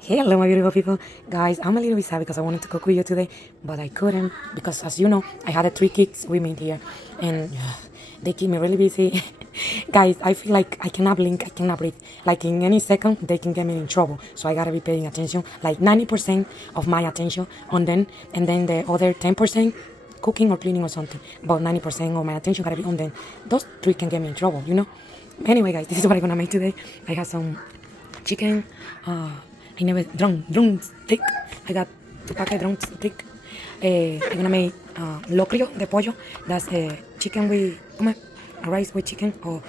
Hello, my beautiful people. Guys, I'm a little bit sad because I wanted to cook with you today, but I couldn't because, as you know, I had 3 kids with me here, and they keep me really busy. Guys, I feel like I cannot blink, I cannot breathe. Like in any second, they can get me in trouble. So I gotta be paying attention, like 90% of my attention on them, and then the other 10% cooking or cleaning or something. About 90% of my attention gotta be on them. Those three can get me in trouble, you know? Anyway, guys, this is what I'm gonna make today. I have some chicken. I never drumstick. I got 2 packets drumstick. I'm gonna make locrio de pollo. That's chicken with rice with chicken or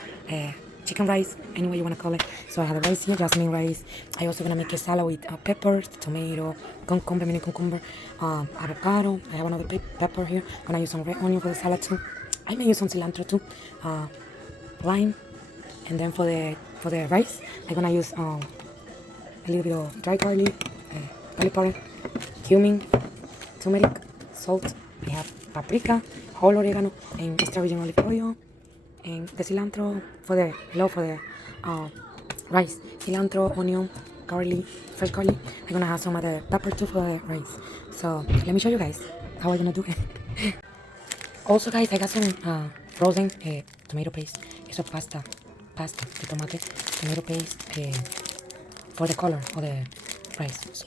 chicken rice, any way you wanna call it. So I have the rice here, jasmine rice. I also gonna make a salad with peppers, tomato, cucumber, mini cucumber, avocado. I have another pepper here. Gonna use some red onion for the salad too. I may use some cilantro too, lime, and then for the rice, I'm gonna use a little bit of dry garlic, garlic powder, cumin, turmeric, salt. I have paprika, whole oregano, and extra virgin olive oil, and the cilantro for the rice. Cilantro, onion, garlic, fresh garlic. I'm gonna have some of the pepper too for the rice. So let me show you guys how I'm gonna do it. Also, guys, I got some frozen tomato paste. It's a pasta de tomate, tomato paste for the color of the rice.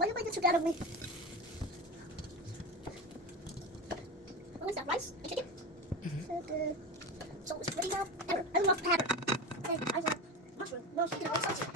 Why you make this together with me? What is that, rice and chicken? So it's ready now. Pepper. I love pepper. And I want mushroom. No, chicken or something.